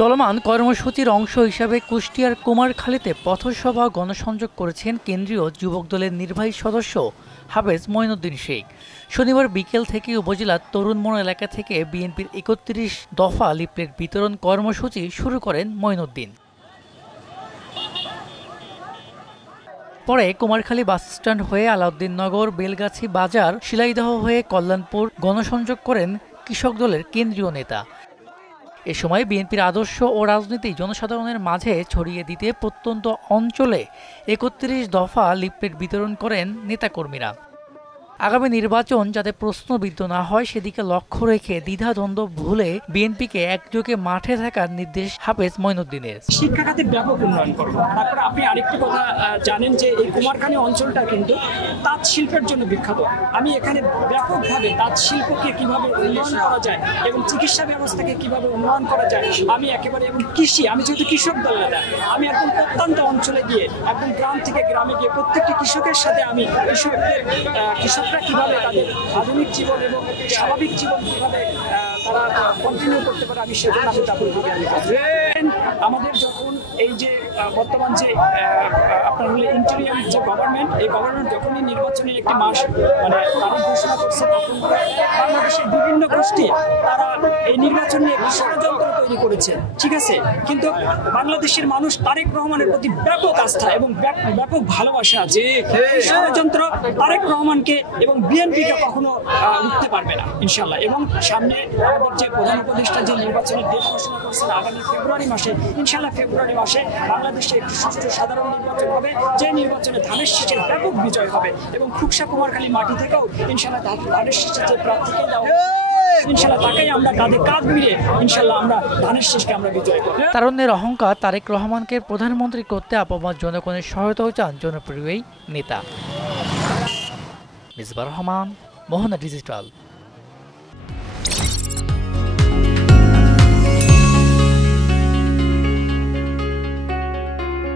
চলমান কর্মসূচির অংশ হিসাবে কুষ্টিয়ার কুমারখালীতে পথসভা গণসংযোগ করেছেন কেন্দ্রীয় যুবক দলের নির্বাহী সদস্য হাফেজ মঈনুদ্দিন শেখ। শনিবার বিকেল থেকে উপজেলার তরুণমোড় এলাকা থেকে বিএনপির ৩১ দফা লিফলেট বিতরণ কর্মসূচি শুরু করেন মঈনুদ্দিন। পরে কুমারখালী বাসস্ট্যান্ড হয়ে আলাউদ্দিননগর, বেলগাছি বাজার, শিলাইদহ হয়ে কল্যাণপুর গণসংযোগ করেন কৃষক দলের কেন্দ্রীয় নেতা। এ সময় বিএনপির আদর্শ ও রাজনীতি জনসাধারণের মাঝে ছড়িয়ে দিতে প্রত্যন্ত অঞ্চলে ৩১ দফা লিফলেট বিতরণ করেন নেতাকর্মীরা। আগামী নির্বাচন যাতে প্রশ্নবিদ্ধ না হয় সেদিকে লক্ষ্য রেখে দ্বিধাদ্বন্দ্ব ভুলে বিএনপিকে একযোগে মাঠে থাকার নির্দেশ হাফেজ মঈনুদ্দিনের। শিক্ষা খাতে ব্যাপক উন্নয়ন করবো। তারপরে আপনি আরেকটি কথা জানেন যে এই কুমারখালী অঞ্চলটা কিন্তু তাঁত শিল্পের জন্য বিখ্যাত। আমি এখানে ব্যাপকভাবে তাঁত শিল্পকে কিভাবে উন্নয়ন করা যায় এবং চিকিৎসা ব্যবস্থাকে কিভাবে উন্নয়ন করা যায় আমি একেবারে, এবং কৃষি, আমি যেহেতু কৃষক দল নেতা, আমি একদম প্রত্যন্ত অঞ্চলে গিয়ে একদম গ্রাম থেকে গ্রামে গিয়ে প্রত্যেকটি কৃষকের সাথে আমি কৃষকরা কিভাবে তাদের আধুনিক জীবন এবং স্বাভাবিক জীবন কিভাবে তারা কন্টিনিউ করতে পারে আমি সেজন্য আমি তাদের দিকে আমাদের যখন এই যে বর্তমান যে আপনার হলে ইন্টেরিয়াম যে গভর্নমেন্ট, এই গভর্নমেন্ট যখনই নির্বাচনের একটি মাস তারিখ ঘোষণা করছে তখন বাংলাদেশের বিভিন্ন গোষ্ঠী তারা এই নির্বাচন নিয়ে একটি ষড়যন্ত্র তৈরি করেছে, ঠিক আছে। কিন্তু বাংলাদেশের মানুষ তারেক রহমানের প্রতি ব্যাপক আস্থা এবং ব্যাপক ভালোবাসা আছে। ষড়যন্ত্র তারেক রহমানকে এবং বিএনপিকে কখনো রুখতে পারবে না ইনশাল্লাহ। এবং সামনে আমাদের যে প্রধান উপদেষ্টা যে নির্বাচনের ডেট ঘোষণা করেছেন আগামী ফেব্রুয়ারি মাসে, ইনশাল্লাহ ফেব্রুয়ারি মাসে বাংলাদেশে একটি সুষ্ঠু সাধারণ নির্বাচন হবে, যে নির্বাচনে ধানের শীষের ব্যাপক বিজয় হবে এবং খুকসা কুমারখালী মাটি থেকেও ইনশাল্লাহ ধানের শীষের যে প্রার্থীকে দেওয়া ইনশাল্লাহ তাকেই আমরা কাঁধে কাঁধ মিলিয়ে ইনশাল্লাহ আমরা ধানের শীষকে আমরা বিজয় করব। তারুণ্যের অহংকার তারেক রহমানকে প্রধানমন্ত্রী করতে আপামর জনগণের সহায়তাও চান জনপ্রিয় এই নেতা। মিসবাহ রহমান, মোহনা ডিজিটাল।